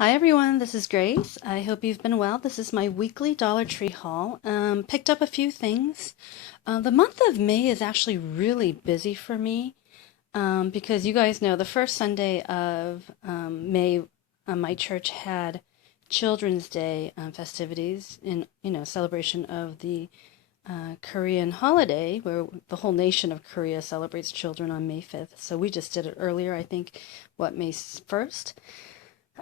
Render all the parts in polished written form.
Hi everyone, this is Grace. I hope you've been well. This is my weekly Dollar Tree haul. Picked up a few things. The month of May is actually really busy for me because you guys know the first Sunday of May, my church had Children's Day festivities in celebration of the Korean holiday where the whole nation of Korea celebrates children on May 5th. So we just did it earlier, I think, May 1st.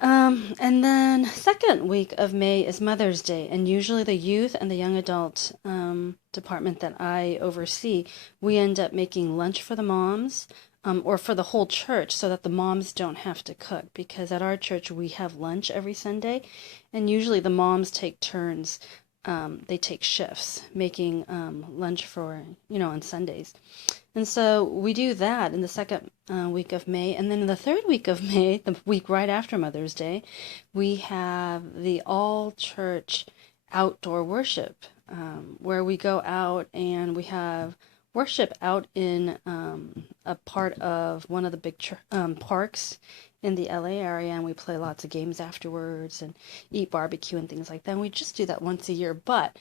And then second week of May is Mother's Day, and usually the youth and the young adult department that I oversee, we end up making lunch for the moms, or for the whole church, so that the moms don't have to cook. Because at our church we have lunch every Sunday, and usually the moms take turns. They take shifts making lunch for on Sundays. And so we do that in the second week of May. And then in the third week of May, the week right after Mother's Day, we have the all-church outdoor worship, where we go out and we have worship out in a part of one of the big parks in the LA area, and we play lots of games afterwards and eat barbecue and things like that. And we just do that once a year, but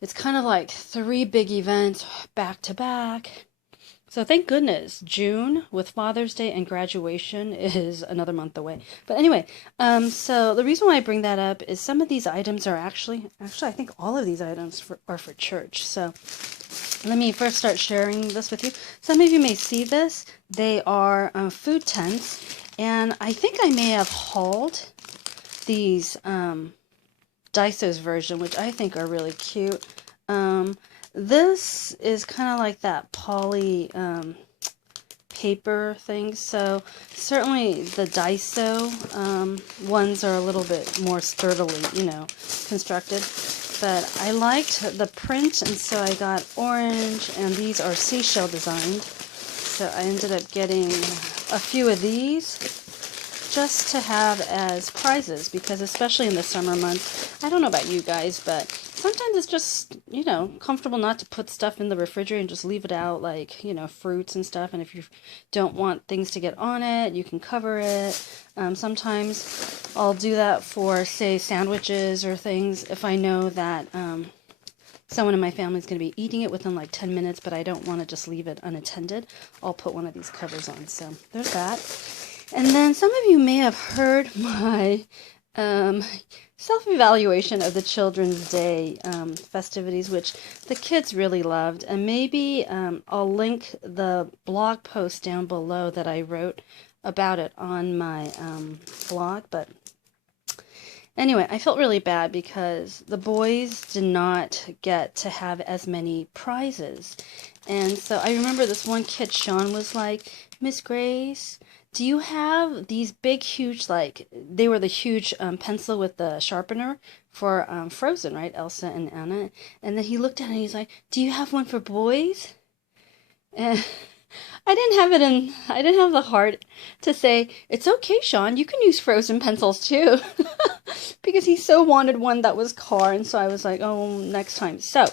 it's kind of like three big events back to back. So thank goodness June with Father's Day and graduation is another month away. But anyway, so the reason why I bring that up is some of these items are actually I think all of these items are for church. So let me first start sharing this with you. Some of you may see this. They are food tents, and I think I may have hauled these Daiso's version, which I think are really cute. This is kind of like that poly paper thing, so certainly the Daiso ones are a little bit more sturdily, constructed. But I liked the print, and so I got orange, and these are seashell designed. So I ended up getting a few of these just to have as prizes, because especially in the summer months, I don't know about you guys, but sometimes it's just, comfortable not to put stuff in the refrigerator and just leave it out, like, fruits and stuff. And if you don't want things to get on it, you can cover it. Sometimes I'll do that for, say, sandwiches or things if I know that someone in my family is going to be eating it within like 10 minutes, but I don't want to just leave it unattended. I'll put one of these covers on. So there's that. And then some of you may have heard my self-evaluation of the Children's Day festivities, which the kids really loved. And maybe I'll link the blog post down below that I wrote about it on my blog. But anyway, I felt really bad because the boys did not get to have as many prizes. And so I remember this one kid, Sean, was like, "Miss Grace, do you have these big, huge, like, they were the huge pencil with the sharpener for Frozen, right? Elsa and Anna." And then he looked at it and he's like, "Do you have one for boys?" And I didn't have the heart to say, "It's okay, Sean, you can use Frozen pencils too." Because he so wanted one that was car. And so I was like, oh, next time. So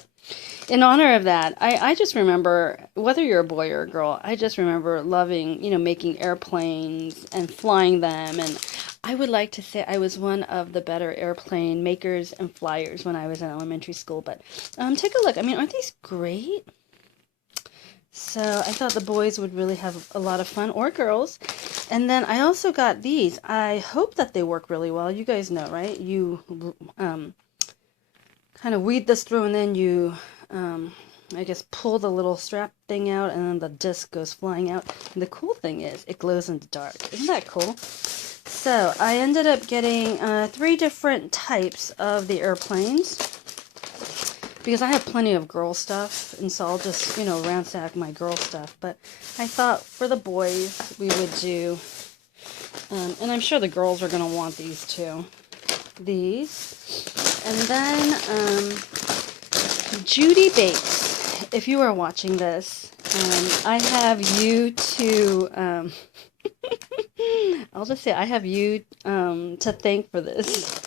in honor of that, I just remember, whether you're a boy or a girl, I just remember loving, making airplanes and flying them. And I would like to say I was one of the better airplane makers and flyers when I was in elementary school. But take a look. I mean, aren't these great? So I thought the boys would really have a lot of fun, or girls. And then I also got these. I hope that they work really well. You guys know, right? You kind of weed this through, and then you I guess pull the little strap thing out, and then the disc goes flying out. And the cool thing is it glows in the dark. Isn't that cool? So I ended up getting 3 different types of the airplanes, because I have plenty of girl stuff, and so I'll just, ransack my girl stuff. But I thought for the boys we would do, and I'm sure the girls are going to want these too, these. And then Judy Bakes, if you are watching this, I have you to, I'll just say I have you to thank for this.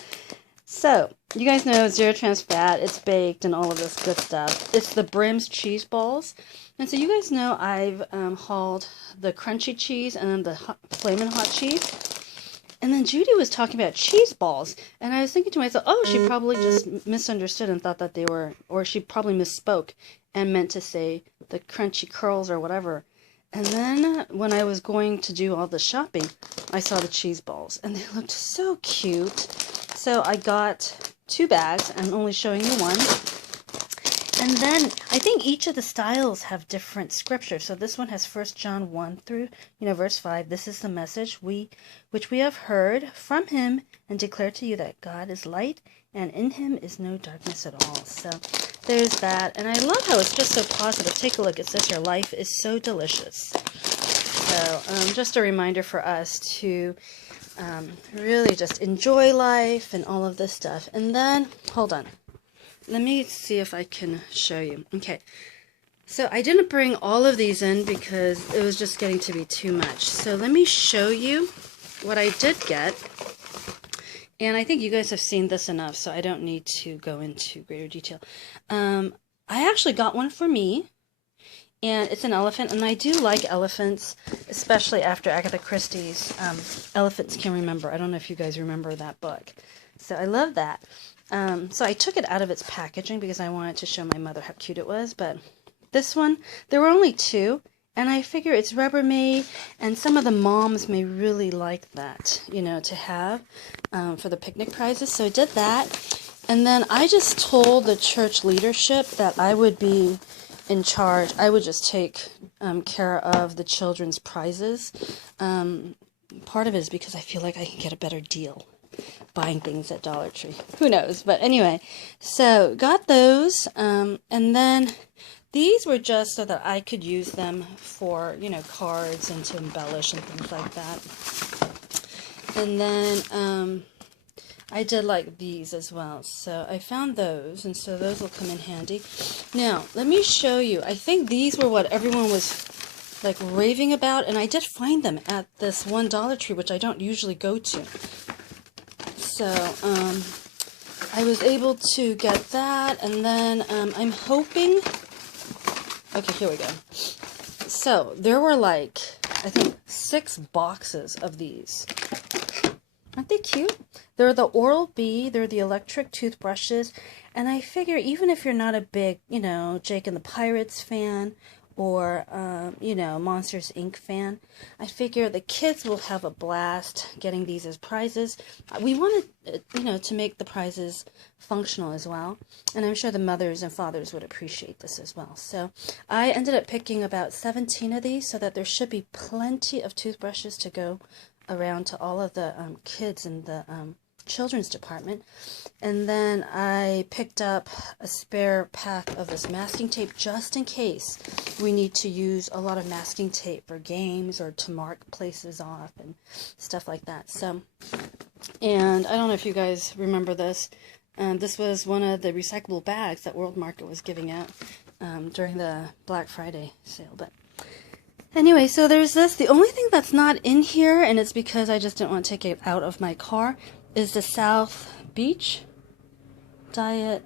So, you guys know zero trans fat, it's baked, and all of this good stuff. It's the Brim's cheese balls. And so you guys know I've hauled the crunchy cheese and then the flamin' hot cheese. And then Judy was talking about cheese balls, and I was thinking to myself, oh, she probably just misunderstood and thought that they were, or she probably misspoke and meant to say the crunchy curls or whatever. And then when I was going to do all the shopping, I saw the cheese balls, and they looked so cute. So I got 2 bags. I'm only showing you one. And then I think each of the styles have different scriptures. So this one has 1 John 1 through, verse 5. This is the message which we have heard from him and declare to you that God is light and in him is no darkness at all. So there's that. And I love how it's just so positive. Take a look. It says here, life is so delicious. So just a reminder for us to really just enjoy life and all of this stuff. And then, hold on. Let me see if I can show you. Okay, so I didn't bring all of these in because it was just getting to be too much. So let me show you what I did get. And I think you guys have seen this enough, so I don't need to go into greater detail. I actually got one for me, and it's an elephant, and I do like elephants, especially after Agatha Christie's Elephants Can Remember. I don't know if you guys remember that book. So I love that. So I took it out of its packaging because I wanted to show my mother how cute it was. But this one, there were only 2, and I figure it's Rubbermaid, and some of the moms may really like that, to have for the picnic prizes. So I did that, and then I just told the church leadership that I would be in charge. I would just take care of the children's prizes. Part of it is because I feel like I can get a better deal buying things at Dollar Tree. Who knows? But anyway, so got those. And then these were just so that I could use them for, cards and to embellish and things like that. And then I did like these as well. So I found those, and so those will come in handy. Now, let me show you. I think these were what everyone was like raving about, and I did find them at this one Dollar Tree, which I don't usually go to. So, I was able to get that, and then I'm hoping, okay, here we go. So, there were like, I think 6 boxes of these. Aren't they cute? They're the Oral-B, they're the electric toothbrushes, and I figure even if you're not a big, Jake and the Pirates fan, or, Monsters, Inc. fan, I figure the kids will have a blast getting these as prizes. We wanted, to make the prizes functional as well, and I'm sure the mothers and fathers would appreciate this as well. So I ended up picking about 17 of these so that there should be plenty of toothbrushes to go around to all of the kids in the children's department. And then I picked up a spare pack of this masking tape just in case we need to use a lot of masking tape for games or to mark places off and stuff like that. So, and I don't know if you guys remember this. This was one of the recyclable bags that World Market was giving out during the Black Friday sale. But anyway, so there's this. The only thing that's not in here, and it's because I just didn't want to take it out of my car, is the South Beach Diet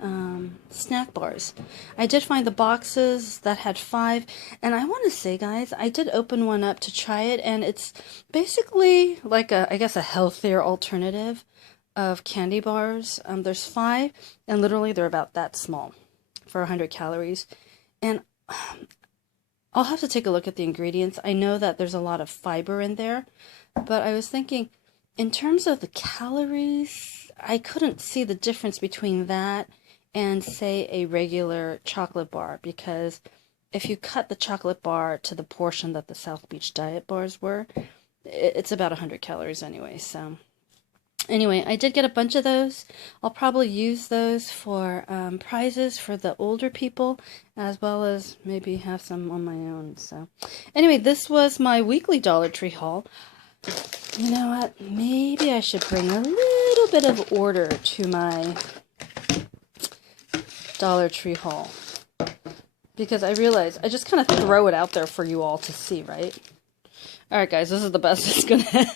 snack bars. I did find the boxes that had 5, and I want to say, guys, I did open one up to try it, and it's basically like I guess a healthier alternative of candy bars. There's 5, and literally they're about that small for 100 calories, and I'll have to take a look at the ingredients. I know that there's a lot of fiber in there, but I was thinking, in terms of the calories, I couldn't see the difference between that and, say, a regular chocolate bar, because if you cut the chocolate bar to the portion that the South Beach Diet bars were, it's about 100 calories anyway. So anyway, I did get a bunch of those. I'll probably use those for prizes for the older people, as well as maybe have some on my own. So anyway, this was my weekly Dollar Tree haul. You know what? Maybe I should bring a little bit of order to my Dollar Tree haul, because I realize I just kind of throw it out there for you all to see, right? All right, guys, this is the best it's gonna.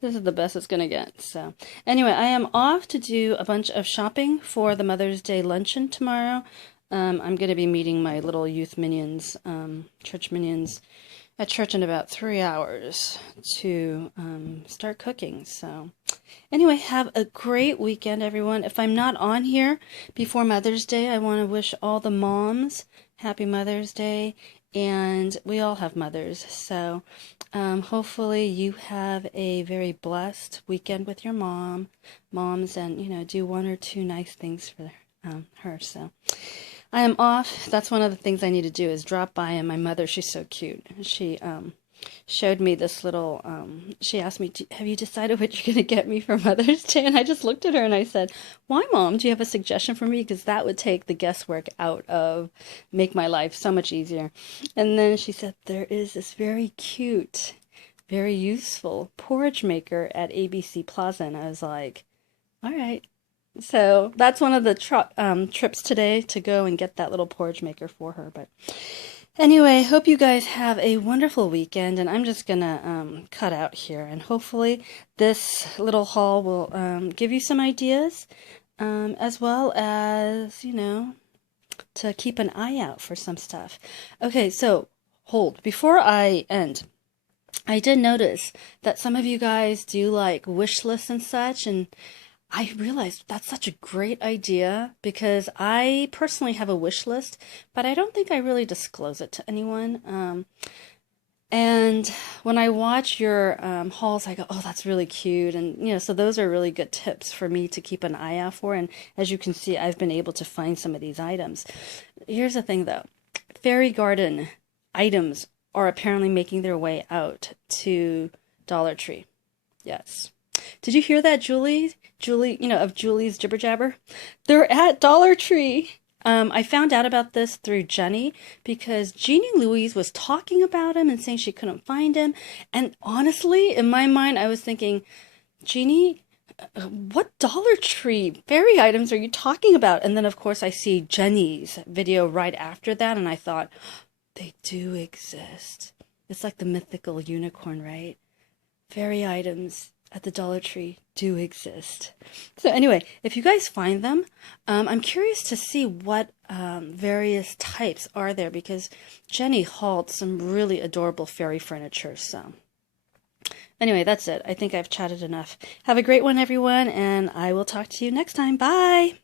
This is the best it's gonna get. So anyway, I am off to do a bunch of shopping for the Mother's Day luncheon tomorrow. I'm gonna be meeting my little youth minions, church minions. at church in about 3 hours to start cooking. So anyway, have a great weekend, everyone. If I'm not on here before Mother's Day, I want to wish all the moms happy Mother's Day. And we all have mothers. So hopefully you have a very blessed weekend with your moms, and, do one or two nice things for her. So I am off. That's one of the things I need to do is drop by. And my mother, she's so cute. She showed me this little, she asked me, have you decided what you're going to get me for Mother's Day? And I just looked at her and I said, why, Mom? Do you have a suggestion for me? Because that would take the guesswork out of, make my life so much easier. And then she said, there is this very cute, very useful porridge maker at ABC Plaza. And I was like, all right. So that's one of the trips today, to go and get that little porridge maker for her. But anyway, hope you guys have a wonderful weekend, and I'm just gonna cut out here, and hopefully this little haul will give you some ideas, as well as, to keep an eye out for some stuff. Okay, so hold. Before I end, I did notice that some of you guys do like wish lists and such, and I realized that's such a great idea, because I personally have a wish list, but I don't think I really disclose it to anyone. And when I watch your hauls, I go, oh, that's really cute. And, so those are really good tips for me to keep an eye out for. And as you can see, I've been able to find some of these items. Here's the thing, though. Fairy garden items are apparently making their way out to Dollar Tree. Yes. Did you hear that, Julie? Julie, of Julie's Jibber Jabber? They're at Dollar Tree. I found out about this through Jenny, because Jeannie Louise was talking about him and saying she couldn't find him. And honestly, in my mind, I was thinking, Jeannie, what Dollar Tree fairy items are you talking about? And then, of course, I see Jenny's video right after that, and I thought, they do exist. It's like the mythical unicorn, right? Fairy items at the Dollar Tree do exist. So anyway, if you guys find them, I'm curious to see what various types are there, because Jenny hauled some really adorable fairy furniture. So anyway, that's it. I think I've chatted enough. Have a great one, everyone, and I will talk to you next time. Bye!